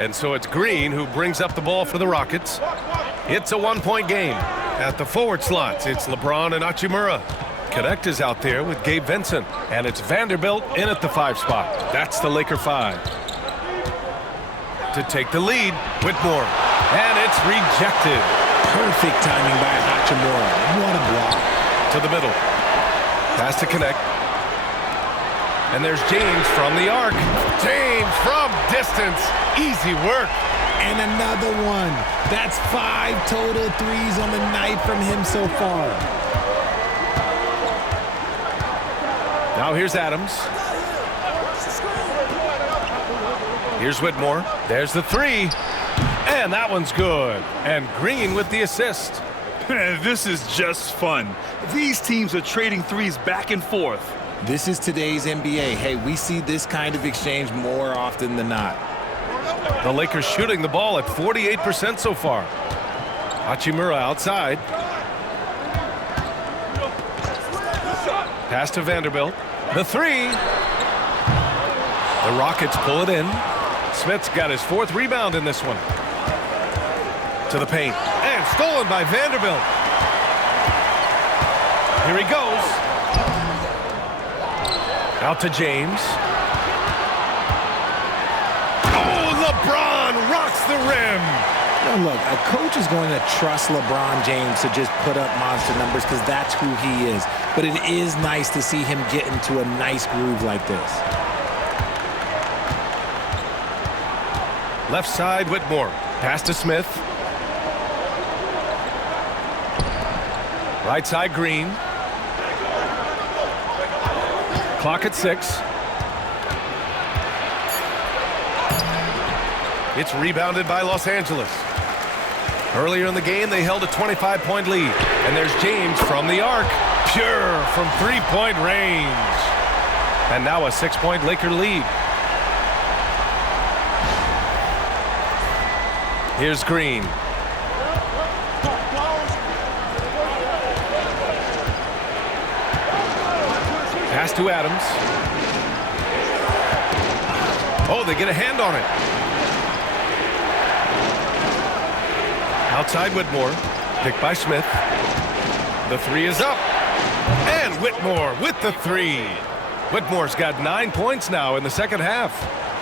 And so it's Green who brings up the ball for the Rockets. It's a one-point game. At the forward slots, it's LeBron and Hachimura. Connect is out there with Gabe Vincent. And it's Vanderbilt in at the 5 spot. That's the Laker 5. To take the lead, Whitmore. And it's rejected. Perfect timing by Hachimura. What a block. To the middle. Pass to Connect. And there's James from the arc. James from distance. Easy work. And another one. That's 5 total threes on the night from him so far. Now here's Adams. Here's Whitmore. There's the 3. And that one's good. And Green with the assist. This is just fun. These teams are trading threes back and forth. This is today's NBA. Hey, we see this kind of exchange more often than not. The Lakers shooting the ball at 48% so far. Hachimura outside. Pass to Vanderbilt. The 3. The Rockets pull it in. Smith's got his 4th rebound in this one. To the paint. And stolen by Vanderbilt. Here he goes. Out to James. Oh, LeBron rocks the rim. Now look, a coach is going to trust LeBron James to just put up monster numbers because that's who he is. But it is nice to see him get into a nice groove like this. Left side, Whitmore. Pass to Smith. Right side, Green. Clock at 6. It's rebounded by Los Angeles. Earlier in the game, they held a 25-point lead. And there's James from the arc. Pure from 3-point range. And now a 6-point Laker lead. Here's Green. Pass to Adams. Oh, they get a hand on it. Outside Whitmore. Picked by Smith. The 3 is up. And Whitmore with the 3. Whitmore's got 9 points now in the second half.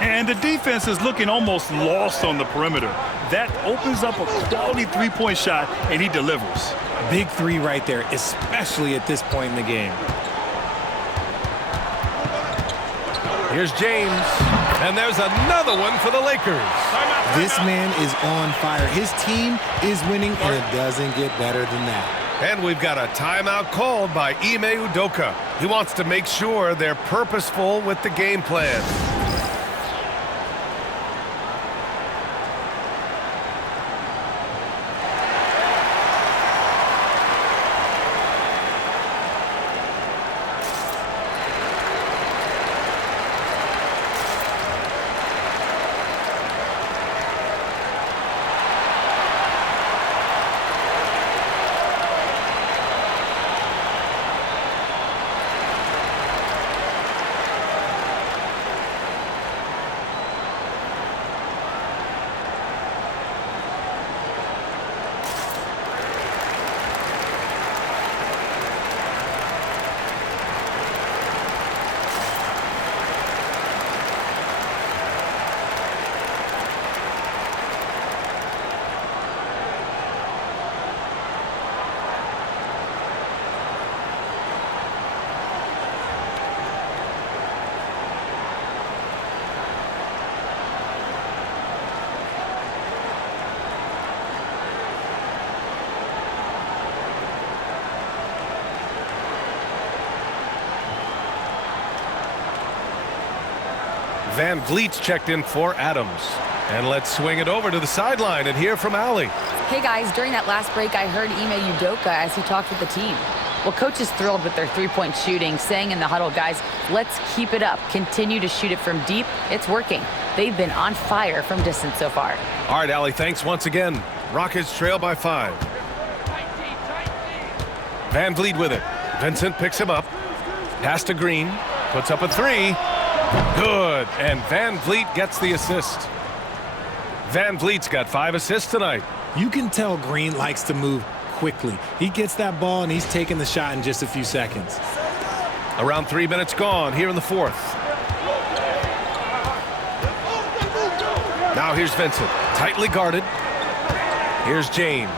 And the defense is looking almost lost on the perimeter. That opens up a quality 3-point shot, and he delivers. Big 3 right there, especially at this point in the game. Here's James. And there's another one for the Lakers. This man is on fire. His team is winning, and it doesn't get better than that. And we've got a timeout called by Ime Udoka. He wants to make sure they're purposeful with the game plan. Van Vliet's checked in for Adams. And let's swing it over to the sideline and hear from Allie. Hey guys, during that last break, I heard Ime Udoka as he talked with the team. Well, coach is thrilled with their three-point shooting, saying in the huddle, guys, let's keep it up. Continue to shoot it from deep. It's working. They've been on fire from distance so far. All right, Allie, thanks once again. Rockets trail by 5. Van Vliet with it. Vincent picks him up. Pass to Green. Puts up a 3. Good. And Van Vliet gets the assist. Van Vliet's got 5 assists tonight. You can tell Green likes to move quickly. He gets that ball, and he's taking the shot in just a few seconds. Around 3 minutes gone here in the fourth. Now here's Vincent, tightly guarded. Here's James.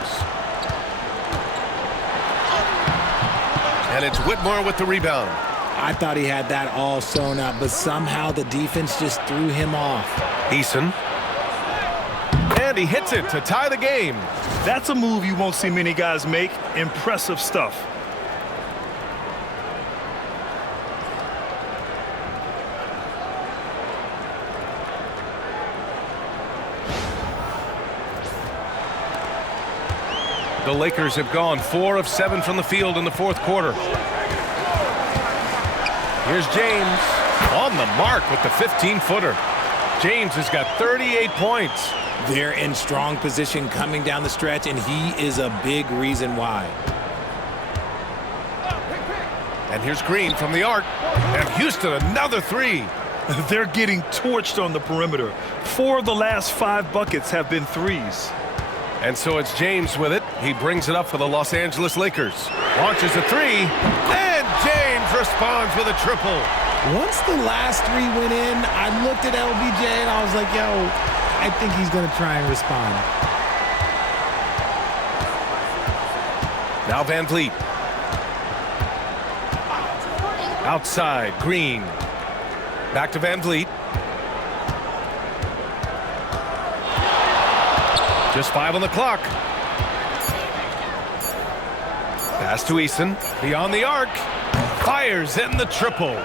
And it's Whitmore with the rebound. I thought he had that all sewn up, but somehow the defense just threw him off. Eason. And he hits it to tie the game. That's a move you won't see many guys make. Impressive stuff. The Lakers have gone 4 of 7 from the field in the fourth quarter. Here's James on the mark with the 15-footer. James has got 38 points. They're in strong position coming down the stretch, and he is a big reason why. And here's Green from the arc. And Houston, another 3. They're getting torched on the perimeter. 4 of the last 5 buckets have been threes. And so it's James with it. He brings it up for the Los Angeles Lakers. Launches a 3. And James responds with a triple. Once the last 3 went in, I looked at LBJ and I was like, yo, I think he's going to try and respond. Now Van Vliet. Outside, Green. Back to Van Vliet. Just 5 on the clock. Pass to Eason. Beyond the arc. Fires in the triple.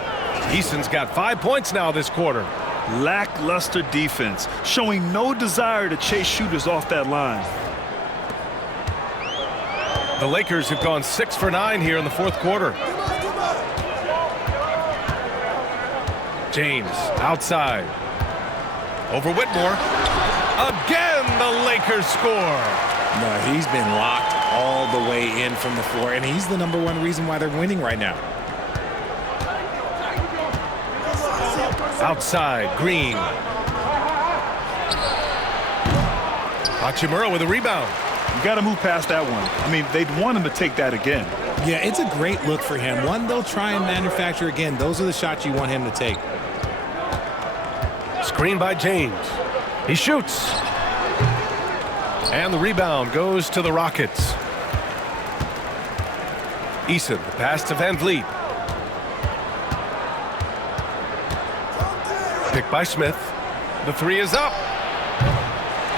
Eason's got 5 points now this quarter. Lackluster defense, showing no desire to chase shooters off that line. The Lakers have gone 6 for 9 here in the fourth quarter. James outside. Over Whitmore. Again, the Lakers score. No, he's been locked all the way in from the floor, and he's the #1 reason why they're winning right now. Outside, Green. Hachimura with a rebound. You got to move past that one. I mean, they'd want him to take that again. Yeah, it's a great look for him. One they'll try and manufacture again. Those are the shots you want him to take. Screen by James. He shoots. And the rebound goes to the Rockets. Eason, the pass to Van Vliet. Picked by Smith. The 3 is up.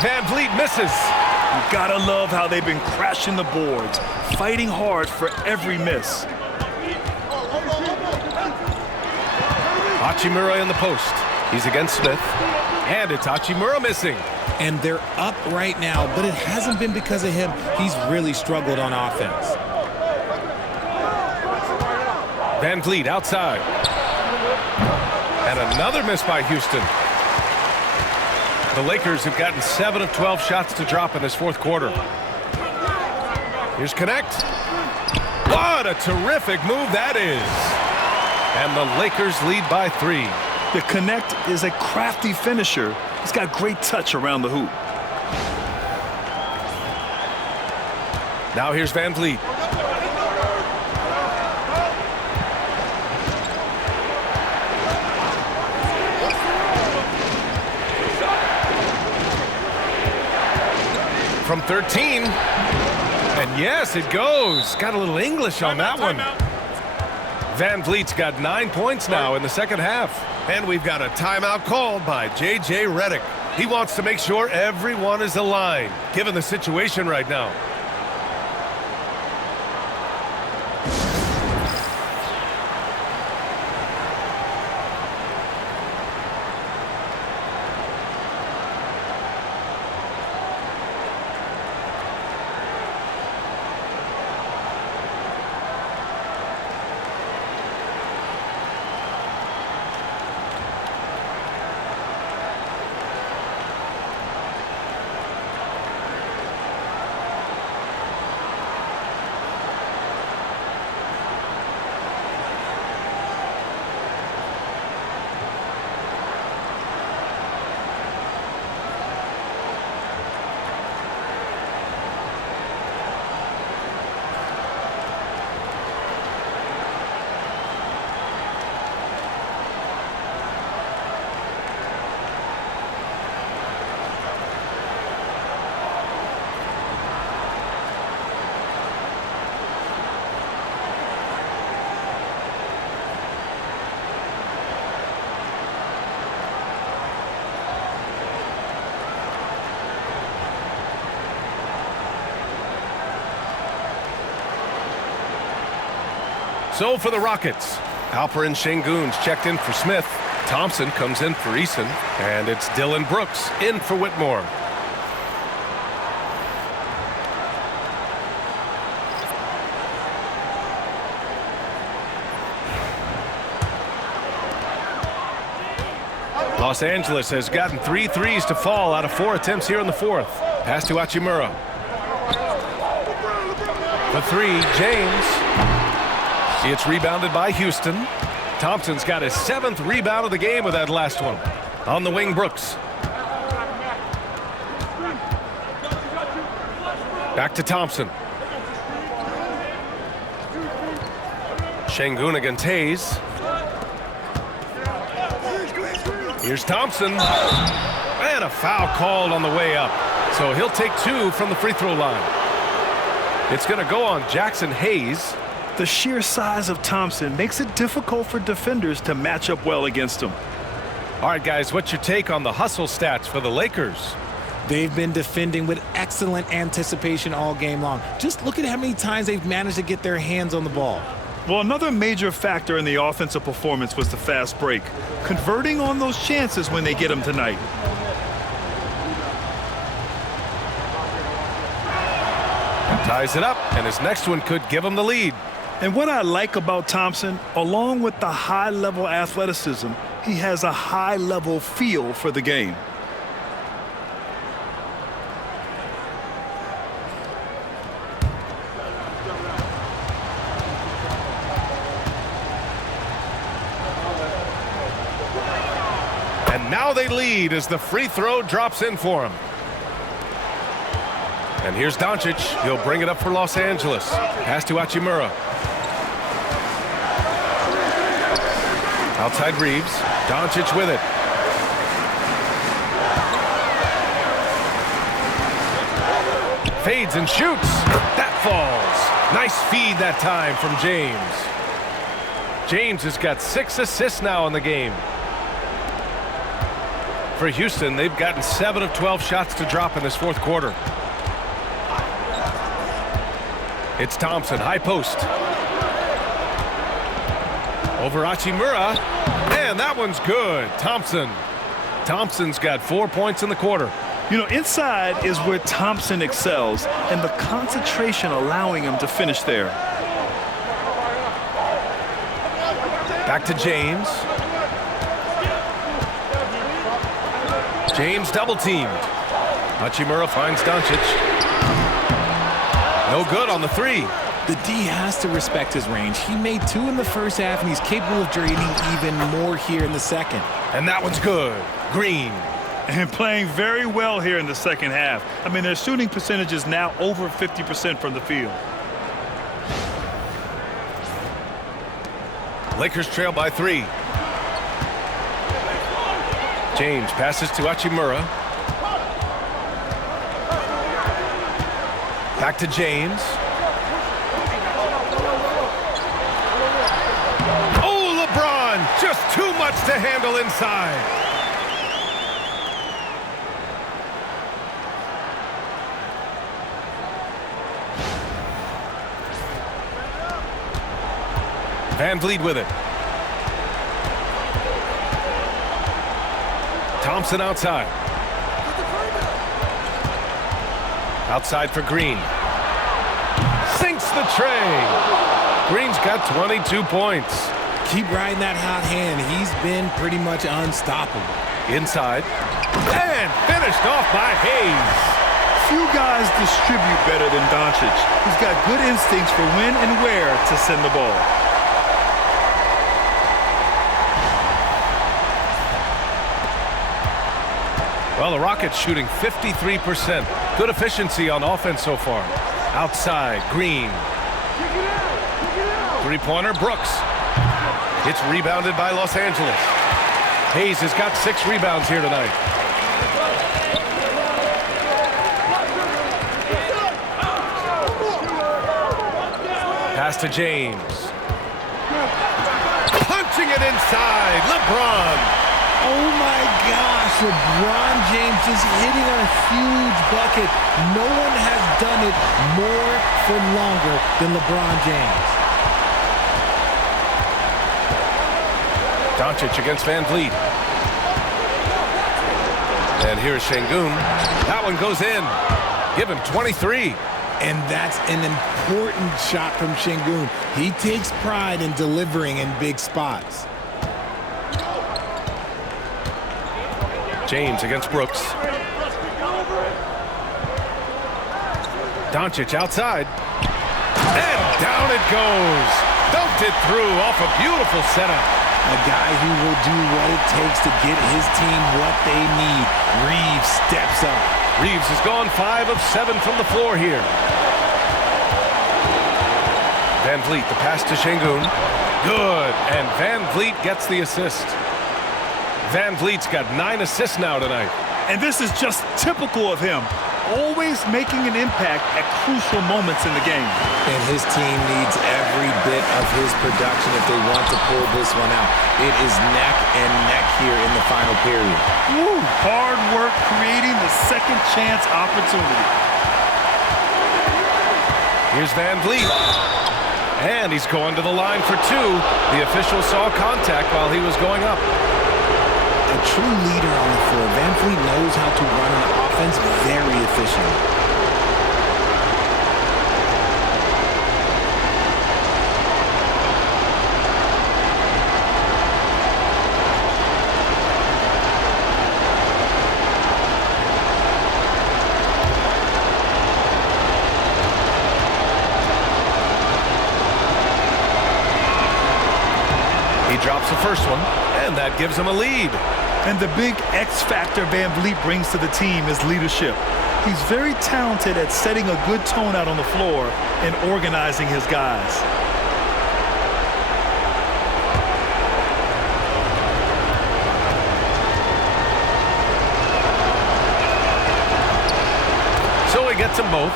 Van Vliet misses. You gotta love how they've been crashing the boards, fighting hard for every miss. Hachimura in the post. He's against Smith. And it's Hachimura missing. And they're up right now, but it hasn't been because of him. He's really struggled on offense. Van Vliet outside. And another miss by Houston. The Lakers have gotten 7 of 12 shots to drop in this fourth quarter. Here's Connect. What a terrific move that is. And the Lakers lead by 3. The Connect is a crafty finisher. He's got great touch around the hoop. Now here's Van Vliet. From 13. And yes, it goes. Got a little English on that one. Van Vliet's got 9 points now in the second half. And we've got a timeout called by J.J. Redick. He wants to make sure everyone is aligned, given the situation right now. So for the Rockets, Alperen Sengun's checked in for Smith. Thompson comes in for Eason, and it's Dylan Brooks in for Whitmore. Los Angeles has gotten 3 threes to fall out of 4 attempts here in the fourth. Pass to Hachimura. The 3, James. It's rebounded by Houston. Thompson's got his 7th rebound of the game with that last one. On the wing, Brooks. Back to Thompson. Sengun against Hayes. Here's Thompson. And a foul called on the way up. So he'll take 2 from the free throw line. It's going to go on Jackson Hayes. The sheer size of Thompson makes it difficult for defenders to match up well against him. All right, guys, what's your take on the hustle stats for the Lakers? They've been defending with excellent anticipation all game long. Just look at how many times they've managed to get their hands on the ball. Well, another major factor in the offensive performance was the fast break, converting on those chances when they get them tonight. Ties it up, and his next one could give him the lead. And what I like about Thompson, along with the high-level athleticism, he has a high-level feel for the game. And now they lead as the free throw drops in for him. And here's Doncic. He'll bring it up for Los Angeles. Pass to Hachimura. Outside Reeves. Doncic with it. Fades and shoots. That falls. Nice feed that time from James. James has got 6 assists now in the game. For Houston, they've gotten 7 of 12 shots to drop in this fourth quarter. It's Thompson, high post. Over Hachimura, and that one's good. Thompson's got 4 points in the quarter. You know, inside is where Thompson excels, and the concentration allowing him to finish there. Back to James. James double teamed. Hachimura finds Doncic. No good on the 3. The D has to respect his range. He made 2 in the first half, and he's capable of draining even more here in the second. And that one's good. Green. And playing very well here in the second half. I mean, their shooting percentage is now over 50% from the field. Lakers trail by 3. James passes to Hachimura. Back to James. Oh, LeBron! Just too much to handle inside. Van Vliet with it. Thompson outside. Outside for Green. Sinks the tray. Green's got 22 points. Keep riding that hot hand. He's been pretty much unstoppable. Inside. And finished off by Hayes. Few guys distribute better than Doncic. He's got good instincts for when and where to send the ball. Well, the Rockets shooting 53%. Good efficiency on offense so far. Outside, Green. Three-pointer, Brooks. It's rebounded by Los Angeles. Hayes has got 6 rebounds here tonight. Pass to James. Punching it inside, LeBron. Oh my gosh, LeBron James is hitting a huge bucket. No one has done it more for longer than LeBron James. Doncic against Van Vliet. And here's Şengün. That one goes in. Give him 23. And that's an important shot from Şengün. He takes pride in delivering in big spots. James against Brooks. Doncic outside. And down it goes. Dumped it through off a beautiful setup. A guy who will do what it takes to get his team what they need. Reeves steps up. Reeves has gone 5 of 7 from the floor here. Van Vliet, the pass to Şengün. Good. And Van Vliet gets the assist. Van Vliet's got 9 assists now tonight. And this is just typical of him. Always making an impact at crucial moments in the game. And his team needs every bit of his production if they want to pull this one out. It is neck and neck here in the final period. Woo, hard work creating the second chance opportunity. Here's Van Vliet. And he's going to the line for 2. The official saw contact while he was going up. A true leader on the floor. Van Vliet knows how to run an offense very efficiently. He drops the first one, and that gives him a lead. And the big X factor Van Vliet brings to the team is leadership. He's very talented at setting a good tone out on the floor and organizing his guys. So he gets them both,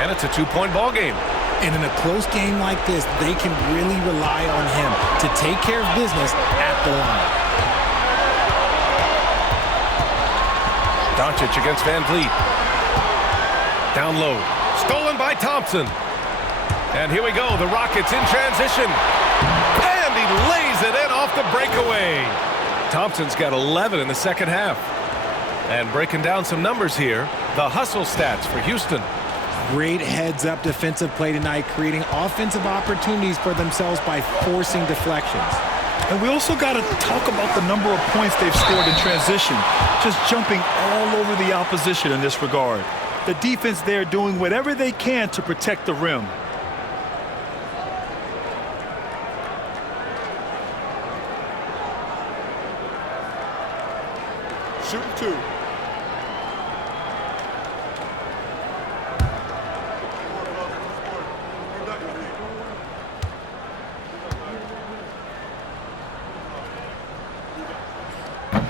and it's a 2-point ball game. And in a close game like this, they can really rely on him to take care of business at the line. Doncic against Van Vliet. Down low. Stolen by Thompson. And here we go. The Rockets in transition. And he lays it in off the breakaway. Thompson's got 11 in the second half. And breaking down some numbers here, the hustle stats for Houston. Great heads-up defensive play tonight, creating offensive opportunities for themselves by forcing deflections. And we also got to talk about the number of points they've scored in transition, just jumping all over the opposition in this regard. The defense there doing whatever they can to protect the rim. Shooting 2.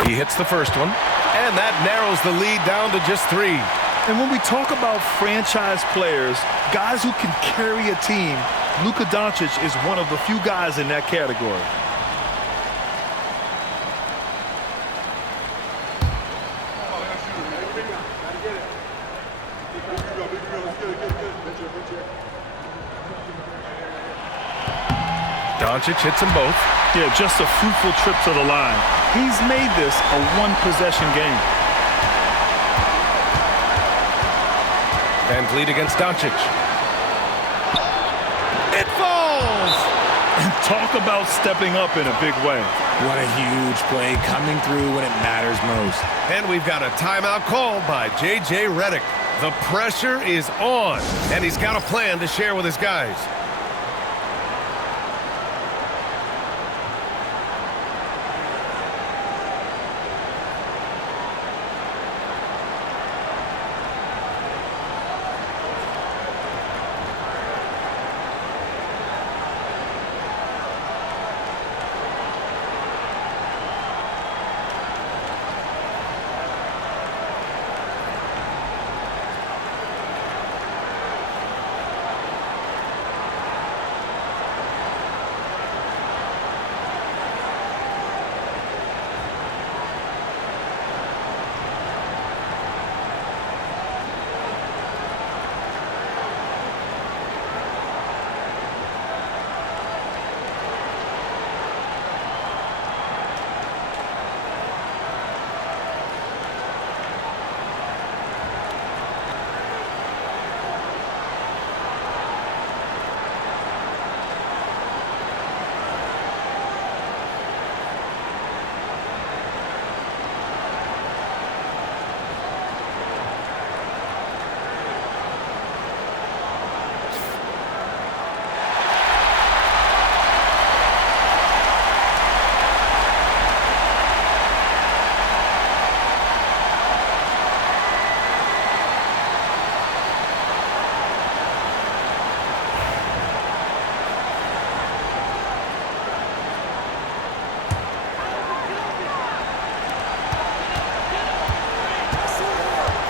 He hits the first one, and that narrows the lead down to just 3. And when we talk about franchise players, guys who can carry a team, Luka Doncic is one of the few guys in that category. Doncic hits them both. Yeah, just a fruitful trip to the line. He's made this a one-possession game. Van Vliet against Doncic. It falls! And talk about stepping up in a big way. What a huge play coming through when it matters most. And we've got a timeout called by J.J. Redick. The pressure is on, and he's got a plan to share with his guys.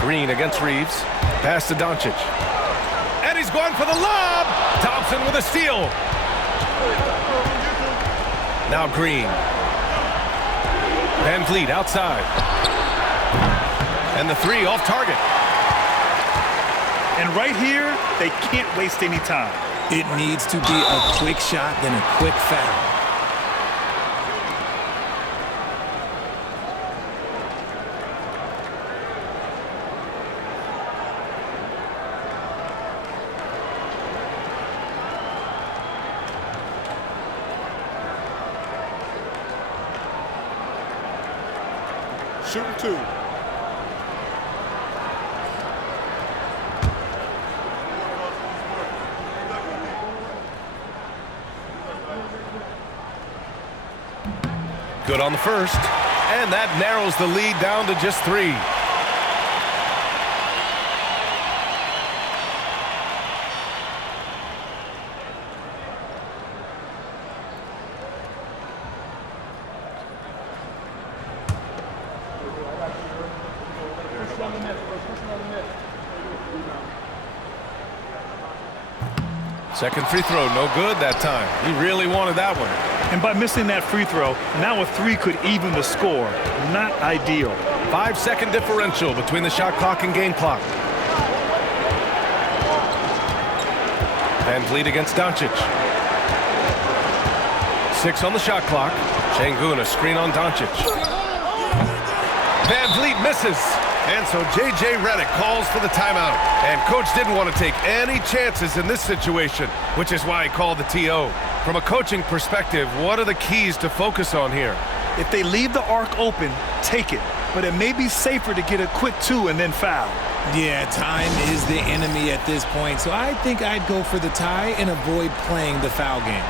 Green against Reeves. Pass to Doncic. And he's going for the lob. Thompson with a steal. Now Green. Van Vliet outside. And the three off target. And right here, they can't waste any time. It needs to be a quick shot, then a quick foul. Shooting two. Good on the first. And that narrows the lead down to just 3. Second free throw, no good that time. He really wanted that one. And by missing that free throw, now a 3 could even the score. Not ideal. 5-second differential between the shot clock and game clock. Van Vliet against Doncic. 6 on the shot clock. Şengün, a screen on Doncic. Van Vliet misses. And so J.J. Redick calls for the timeout. And coach didn't want to take any chances in this situation, which is why he called the TO. From a coaching perspective, what are the keys to focus on here? If they leave the arc open, take it. But it may be safer to get a quick 2 and then foul. Yeah, time is the enemy at this point, so I think I'd go for the tie and avoid playing the foul game.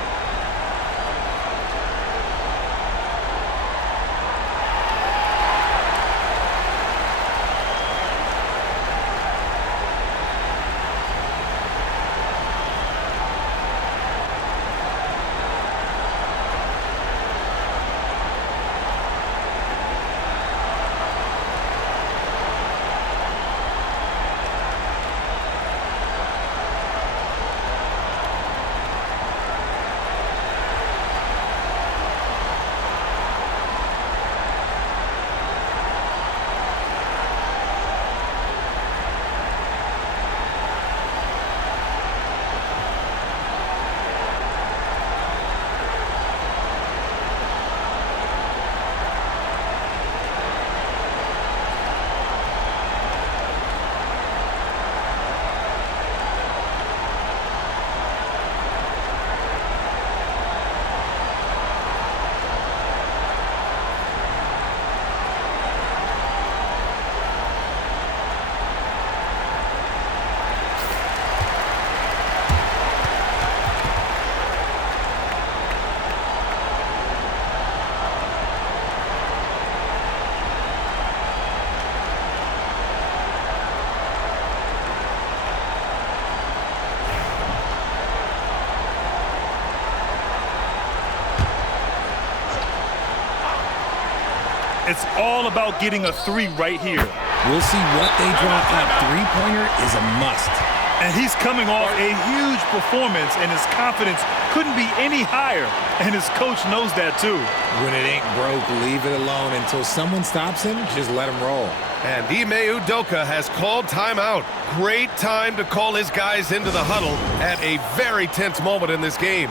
It's all about getting a 3 right here. We'll see what they draw up. Three-pointer is a must. And he's coming off a huge performance, and his confidence couldn't be any higher. And his coach knows that, too. When it ain't broke, leave it alone until someone stops him. Just let him roll. And Ime Udoka has called timeout. Great time to call his guys into the huddle at a very tense moment in this game.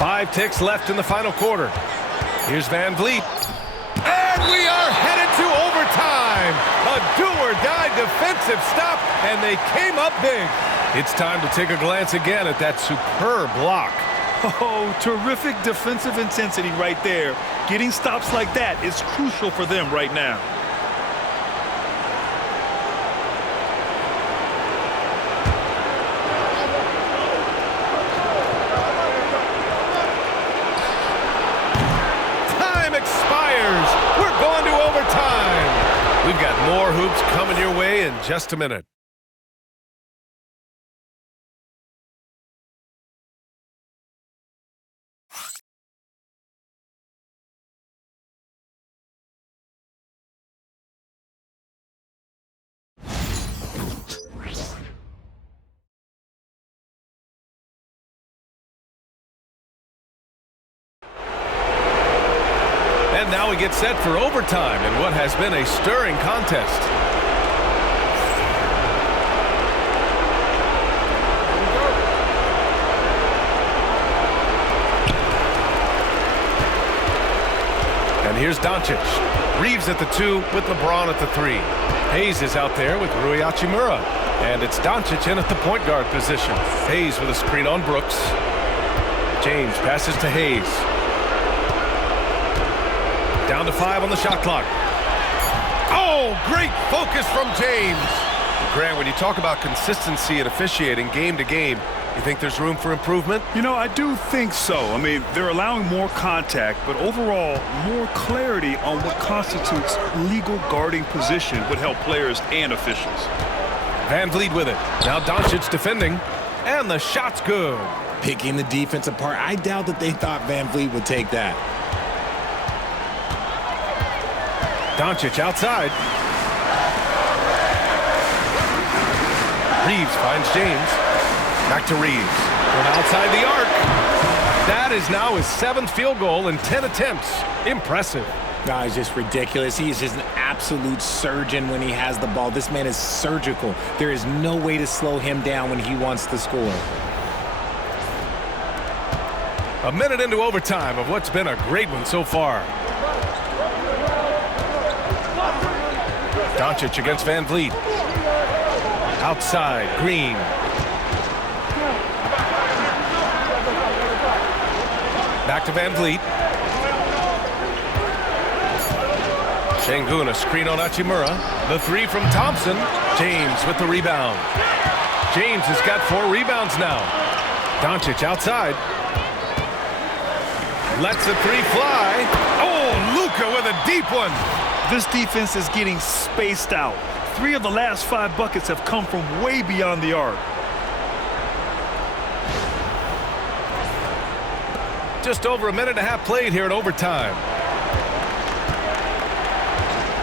5 ticks left in the final quarter. Here's Van Vliet. And we are headed to overtime. A do-or-die defensive stop, and they came up big. It's time to take a glance again at that superb block. Oh, terrific defensive intensity right there. Getting stops like that is crucial for them right now. Time expires. We're going to overtime. We've got more hoops coming your way in just a minute. And now we get set for overtime in what has been a stirring contest. And here's Doncic. Reeves at the 2 with LeBron at the 3. Hayes is out there with Rui Hachimura. And it's Doncic in at the point guard position. Hayes with a screen on Brooks. James passes to Hayes. Down to 5 on the shot clock. Oh, great focus from James. Grant, when you talk about consistency and officiating game to game, you think there's room for improvement? You know, I do think so. I mean, they're allowing more contact, but overall, more clarity on what constitutes legal guarding position would help players and officials. Van Vliet with it. Now Doncic defending, and the shot's good. Picking the defense apart. I doubt that they thought Van Vliet would take that. Doncic outside. Reeves finds James. Back to Reeves. From outside the arc. That is now his 7th field goal in 10 attempts. Impressive. No, it's just ridiculous. He is just an absolute surgeon when he has the ball. This man is surgical. There is no way to slow him down when he wants to score. A minute into overtime of what's been a great one so far. Doncic against Van Vliet. Outside, Green. Back to Van Vliet. Şengün, a screen on Hachimura. The 3 from Thompson. James with the rebound. James has got 4 rebounds now. Doncic outside. Lets the 3 fly. Oh, Luka with a deep one. This defense is getting spaced out. 3 of the last 5 buckets have come from way beyond the arc. Just over a minute and a half played here in overtime.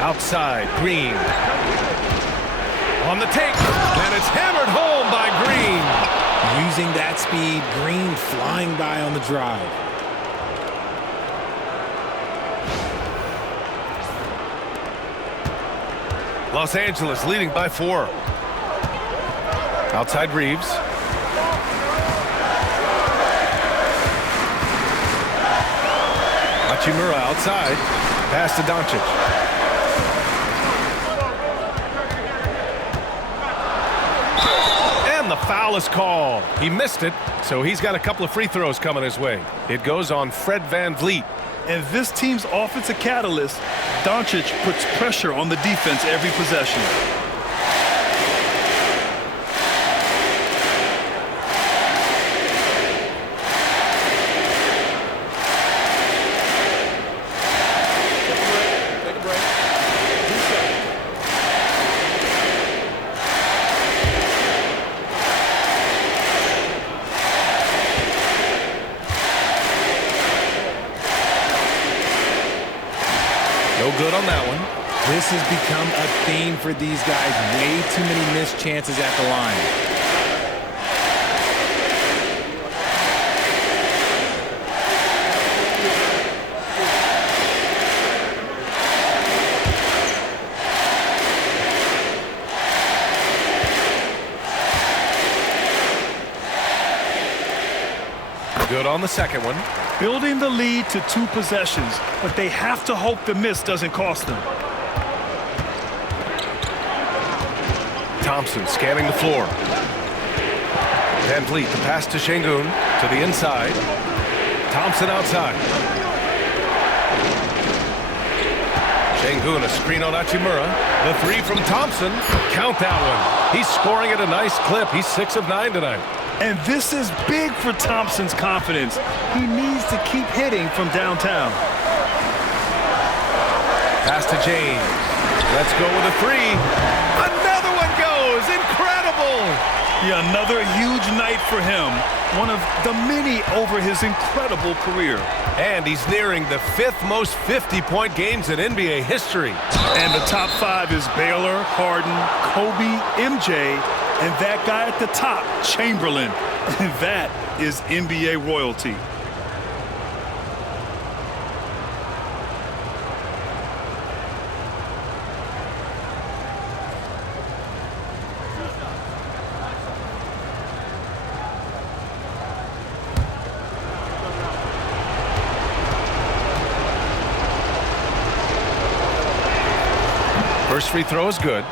Outside, Green. On the take, and it's hammered home by Green. Using that speed, Green flying by on the drive. Los Angeles leading by 4. Outside Reeves. Hachimura outside. Pass to Doncic. And the foul is called. He missed it, so he's got a couple of free throws coming his way. It goes on Fred Van Vliet. And this team's offensive catalyst, Doncic, puts pressure on the defense every possession. No good on that one. This has become a theme for these guys. Way too many missed chances at the line. Good on the second one. Building the lead to 2 possessions, but they have to hope the miss doesn't cost them. Thompson scanning the floor. Van Vliet, the pass to Şengün, to the inside. Thompson outside. Şengün, a screen on Hachimura. The 3 from Thompson. Count that one. He's scoring at a nice clip. He's 6 of 9 tonight. And this is big for Thompson's confidence. He needs to keep hitting from downtown. Pass to James. Let's go with a 3. Another one goes. Incredible. Yeah, another huge night for him. One of the many over his incredible career. And he's nearing the 5th most 50-point games in NBA history. And the top 5 is Baylor, Harden, Kobe, MJ, and that guy at the top, Chamberlain. And that is NBA royalty. First free throw is good.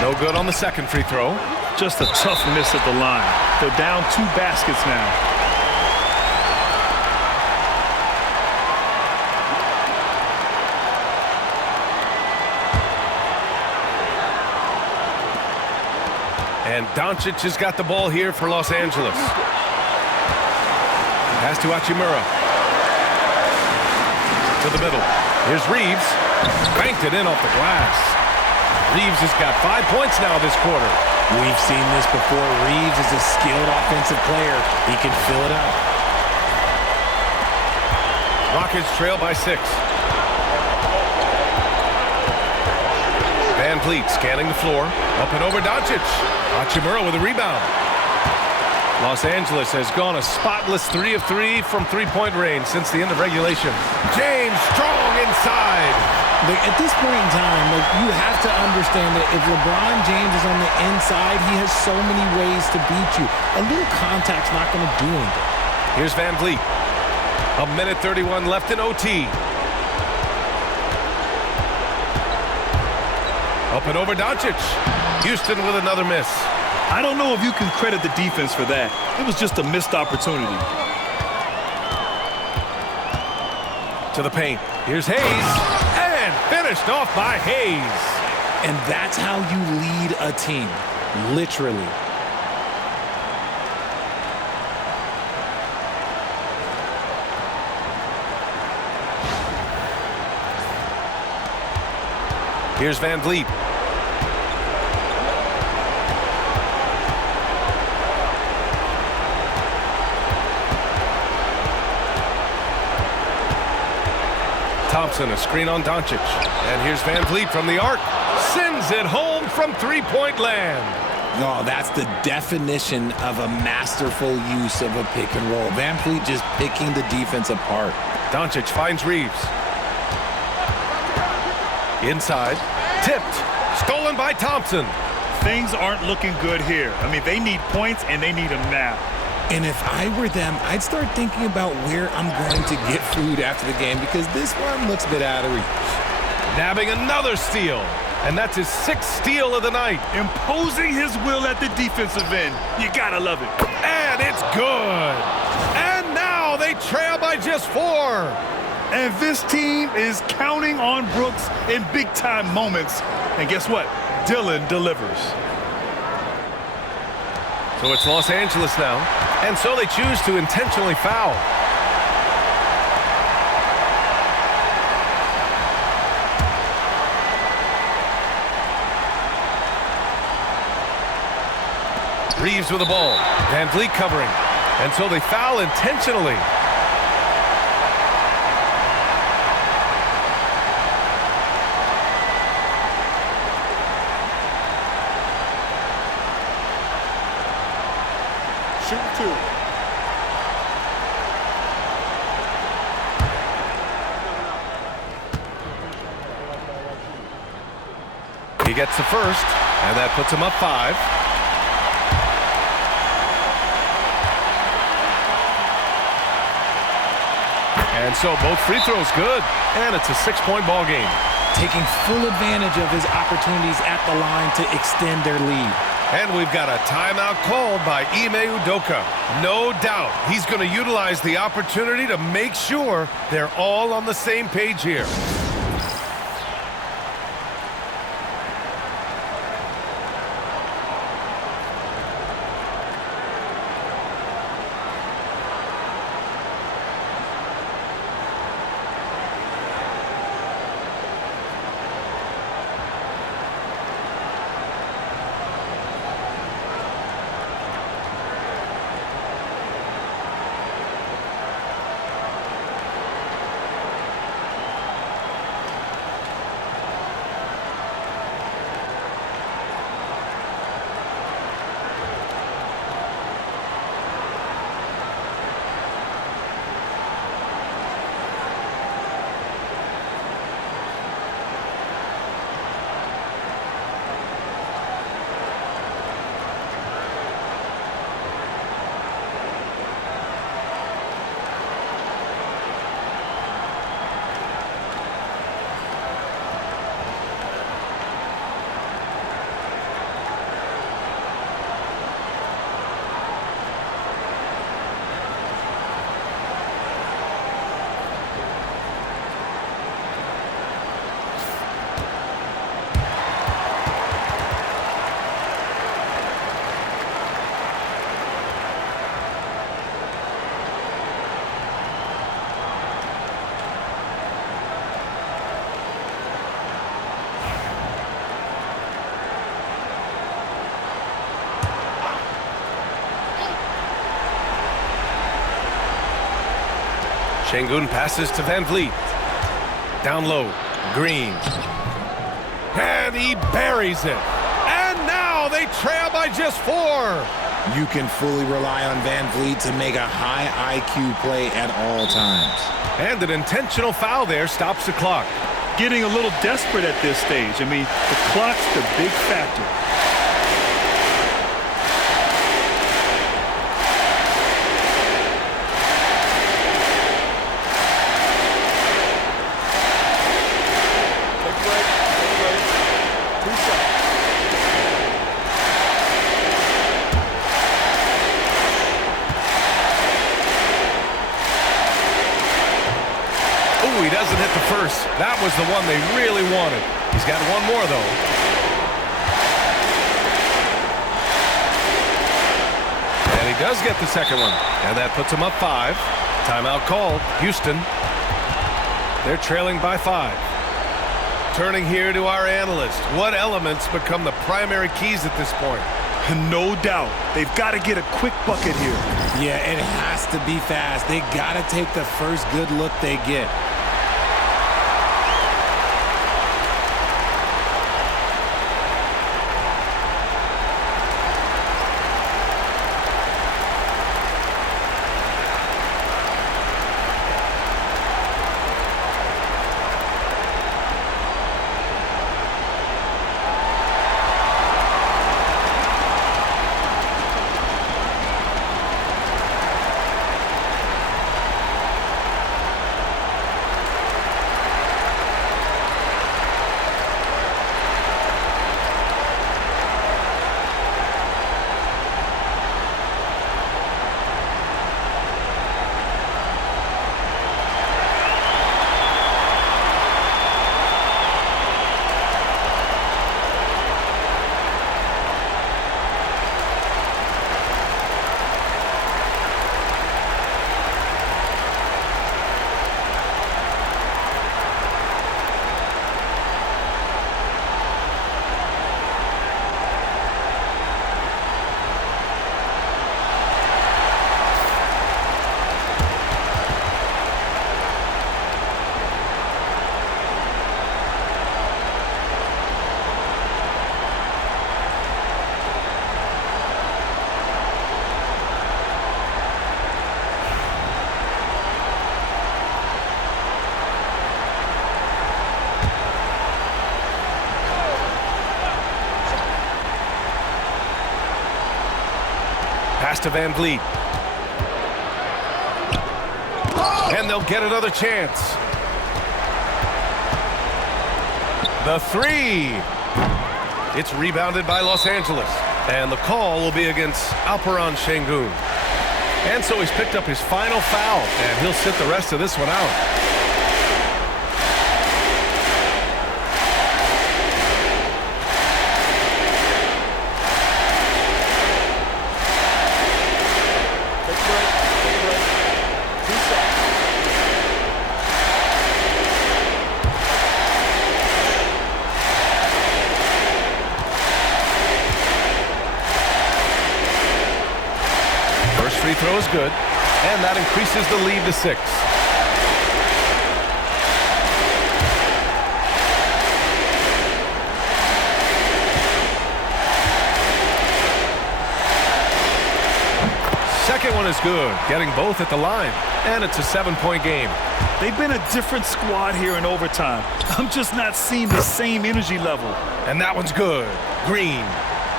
No good on the second free throw. Just a tough miss at the line. They're down 2 baskets now. And Doncic has got the ball here for Los Angeles. Pass to Hachimura. To the middle. Here's Reeves. Banked it in off the glass. Reeves has got 5 points now this quarter. We've seen this before. Reeves is a skilled offensive player. He can fill it up. Rockets trail by 6. Van Vliet scanning the floor. Up and over Doncic. Hachimura with a rebound. Los Angeles has gone a spotless 3 of 3 from three-point range since the end of regulation. James strong inside. At this point in time, you have to understand that if LeBron James is on the inside, he has so many ways to beat you. A little contact's not going to do anything. Here's Van Vliet. A minute 31 left in OT. Up and over Doncic. Houston with another miss. I don't know if you can credit the defense for that. It was just a missed opportunity. To the paint. Here's Hayes. And finished off by Hayes. And that's how you lead a team. Literally. Here's Van Vliet. Thompson, a screen on Doncic. And here's Van Vliet from the arc. Sends it home from three-point land. No, that's the definition of a masterful use of a pick and roll. Van Vliet just picking the defense apart. Doncic finds Reeves. Inside. Tipped. Stolen by Thompson. Things aren't looking good here. I mean, they need points, and they need them now. And if I were them, I'd start thinking about where I'm going to get food after the game because this one looks a bit out of reach. Nabbing another steal. And that's his 6th steal of the night. Imposing his will at the defensive end. You gotta love it. And it's good. And now they trail by just 4. And this team is counting on Brooks in big-time moments. And guess what? Dillon delivers. So it's Los Angeles now. And so they choose to intentionally foul. Reeves with the ball. Van Vliet covering. And so they foul intentionally. Shooting 2. He gets the first, and that puts him up 5. And so both free throws good, and it's a 6-point ball game. Taking full advantage of his opportunities at the line to extend their lead. And we've got a timeout called by Ime Udoka. No doubt he's going to utilize the opportunity to make sure they're all on the same page here. Şengün passes to Van Vliet. Down low, Green. And he buries it. And now they trail by just 4. You can fully rely on Van Vliet to make a high IQ play at all times. And an intentional foul there stops the clock. Getting a little desperate at this stage. I mean, the clock's the big factor. He doesn't hit the first. That was the one they really wanted. He's got one more, though. And he does get the second one. And that puts him up 5. Timeout called. Houston. They're trailing by 5. Turning here to our analyst. What elements become the primary keys at this point? No doubt. They've got to get a quick bucket here. Yeah, it has to be fast. They got to take the first good look they get. Pass to Van Vliet. And they'll get another chance. The three. It's rebounded by Los Angeles. And the call will be against Alperon Şengün. And so he's picked up his final foul, and he'll sit the rest of this one out. Free throw is good, and that increases the lead to 6. Second one is good, getting both at the line, and it's a 7-point game. They've been a different squad here in overtime. I'm just not seeing the same energy level. And that one's good. Green.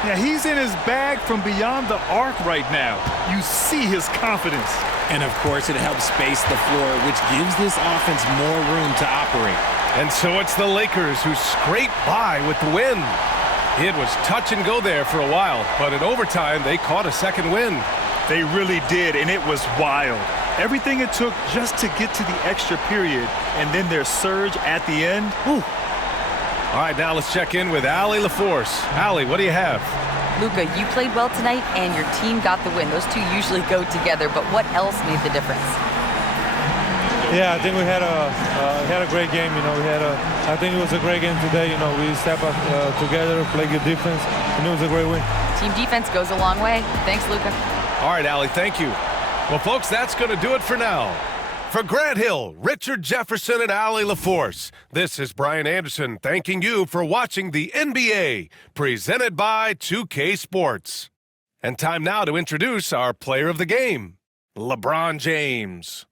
Yeah, he's in his bag from beyond the arc right now. You see his confidence. And, of course, it helps space the floor, which gives this offense more room to operate. And so it's the Lakers who scrape by with the win. It was touch and go there for a while, but in overtime, they caught a second win. They really did, and it was wild. Everything it took just to get to the extra period, and then their surge at the end. Whew. All right, now let's check in with Allie LaForce. Allie, what do you have? Luka, you played well tonight, and your team got the win. Those two usually go together, but what else made the difference? Yeah, I think we had a great game. I think it was a great game today. We stepped up together, play good defense, and it was a great win. Team defense goes a long way. Thanks, Luka. All right, Allie, thank you. Well, folks, that's going to do it for now. For Grant Hill, Richard Jefferson, and Allie LaForce, this is Brian Anderson thanking you for watching the NBA, presented by 2K Sports. And time now to introduce our player of the game, LeBron James.